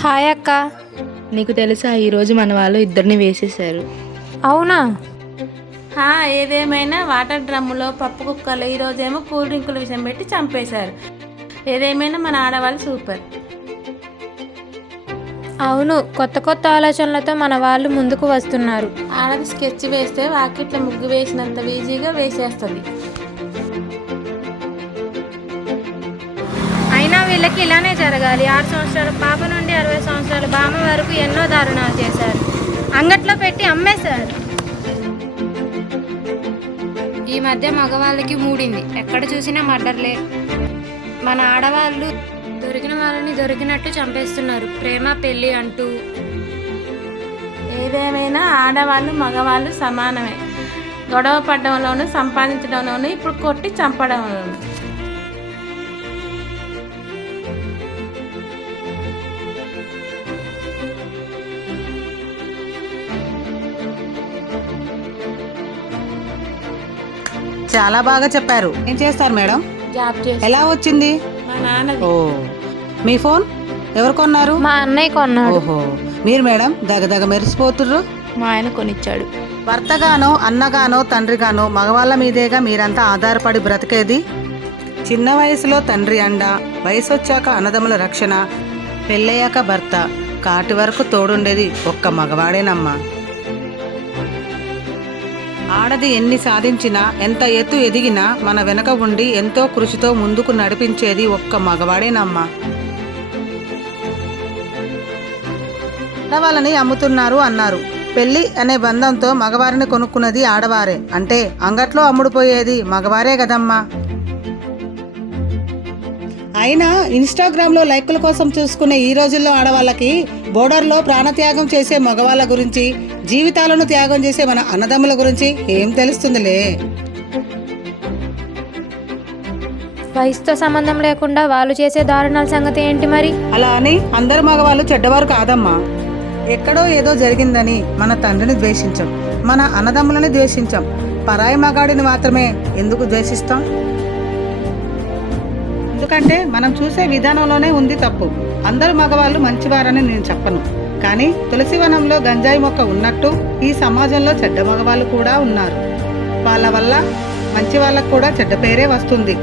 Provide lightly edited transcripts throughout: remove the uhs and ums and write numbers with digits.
Hi అక్క. నీకు తెలుసా ఈరోజు మన వాళ్ళు ఇద్దరిని వేసేశారు. అవునా? ఏదేమైనా వాటర్ డ్రమ్ములో పప్పు కుక్కలు ఈరోజేమో కూల్ డ్రింకుల విషయం పెట్టి చంపేశారు. ఏదేమైనా మన ఆడవాళ్ళు సూపర్. అవును, కొత్త కొత్త ఆలోచనలతో మన వాళ్ళు ముందుకు వస్తున్నారు. ఆడది స్కెచ్ వేస్తే వాకిట్లో ముగ్గు వేసినంత ఈజీగా వేసేస్తుంది. అయినా వీళ్ళకి ఇలానే జరగాలి. 6 సంవత్సరాల పాప నుండి 60 సంవత్సరాల బామ్మ వరకు ఎన్నో దారుణాలు చేశారు. అంగట్లో పెట్టి అమ్మేశారు. ఈ మధ్య మగవాళ్ళకి మూడింది. ఎక్కడ చూసినా మర్డర్లే. మన ఆడవాళ్ళు దొరికిన వాళ్ళని దొరికినట్టు చంపేస్తున్నారు, ప్రేమ పెళ్ళి అంటూ. ఏదేమైనా ఆడవాళ్ళు మగవాళ్ళు సమానమే. గొడవ పడడంలోనూ సంపాదించడంలోనూ ఇప్పుడు కొట్టి చంపడంలోనూ. చాలా బాగా చెప్పారు. ఏం చేస్తారు మేడం? జాబ్ చేసి ఎలా వచ్చింది? మా నాన్నది. ఓ, మీ ఫోన్ ఎవరు కొన్నారు? మా అన్నయ్య కొన్నాడు. ఓహో, మీరు మేడం దగదగ మెరిసిపోతుర్రు. మా ఆయన కొనిచ్చాడు. భర్తగానో అన్నగానో తండ్రిగానో మగవాళ్ళ మీదేగా మీరంతా ఆధారపడి బ్రతికేది. చిన్న వయసులో తండ్రి అండ, వయసు వచ్చాక అన్నదమ్ముల రక్షణ, పెళ్ళయ్యాక భర్త, కాటి వరకు తోడుండేది ఒక్క మగవాడేనమ్మా. ఆడది ఎన్ని సాధించినా, ఎంత ఎత్తు ఎదిగినా మన వెనక ఉండి ఎంతో కృషితో ముందుకు నడిపించేది ఒక్క మగవాడేనమ్మా. ఆడవాళ్ళని అమ్ముతున్నారు అన్నారు. పెళ్లి అనే బంధంతో మగవారిని కొనుక్కున్నది ఆడవారే. అంటే అంగట్లో అమ్ముడుపోయేది మగవారే కదమ్మా. అయినా ఇన్స్టాగ్రామ్లో లైకుల కోసం చూసుకునే ఈ రోజుల్లో ఆడవాళ్ళకి బోర్డర్లో ప్రాణత్యాగం చేసే మగవాళ్ళ గురించి, జీవితాలను త్యాగం చేసే మన అన్నదమ్ముల గురించి ఏం తెలుస్తుందిలే. వయసుతో సంబంధం లేకుండా వాళ్ళు చేసే దారుణాల సంగతి ఏంటి మరి? అలా అని అందరు మగవాళ్ళు చెడ్డవారు కాదమ్మా. ఎక్కడో ఏదో జరిగిందని మన తండ్రిని ద్వేషించం, మన అన్నదమ్ములని ద్వేషించం, పరాయి మగాడిని మాత్రమే ఎందుకు ద్వేషిస్తాం? ఎందుకంటే మనం చూసే విధానంలోనే ఉంది తప్పు. అందరు మగవాళ్ళు మంచివారని నేను చెప్పను, కానీ తులసివనంలో గంజాయి మొక్క ఉన్నట్టు ఈ సమాజంలో చెడ్డ మగవాళ్ళు కూడా ఉన్నారు. వాళ్ళ వల్ల మంచి వాళ్ళకు కూడా చెడ్డ పేరే వస్తుంది.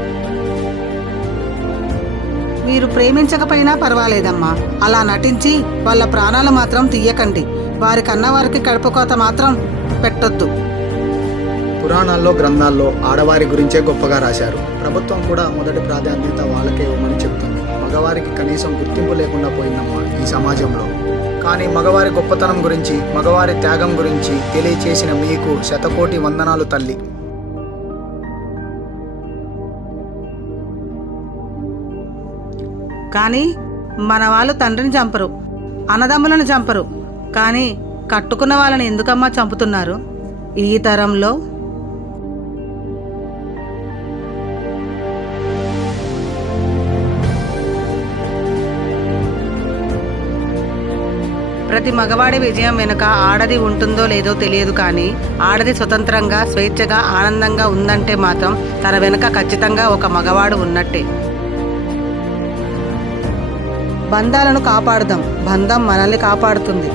మీరు ప్రేమించకపోయినా పర్వాలేదమ్మా, అలా నటించి వాళ్ళ ప్రాణాలు మాత్రం తీయకండి. వారి కన్నవారికి కడుపుకోత మాత్రం పెట్టొద్దు. పురాణాల్లో, గ్రంథాల్లో ఆడవారి గురించే గొప్పగా రాశారు. ప్రభుత్వం కూడా మొదటి ప్రాధాన్యత వాళ్ళకే ఇవ్వమని చెప్తుంది. మగవారికి కనీసం గుర్తింపు లేకుండా పోయిందమ్మా ఈ సమాజంలో. కానీ మగవారి గొప్పతనం గురించి, మగవారి త్యాగం గురించి తెలియచేసిన మీకు శతకోటి వందనాలు తల్లి. కానీ మన వాళ్ళు తండ్రిని చంపరు, అన్నదమ్ములను చంపరు, కానీ కట్టుకున్న వాళ్ళని ఎందుకమ్మా చంపుతున్నారు ఈ తరంలో? ప్రతి మగవాడి విజయం వెనుక ఆడది ఉంటుందో లేదో తెలియదు, కానీ ఆడది స్వతంత్రంగా, స్వేచ్ఛగా, ఆనందంగా ఉందంటే మాత్రం తన వెనుక ఖచ్చితంగా ఒక మగవాడు ఉన్నట్టే. బంధాలను కాపాడుదాం, బంధం మనల్ని కాపాడుతుంది.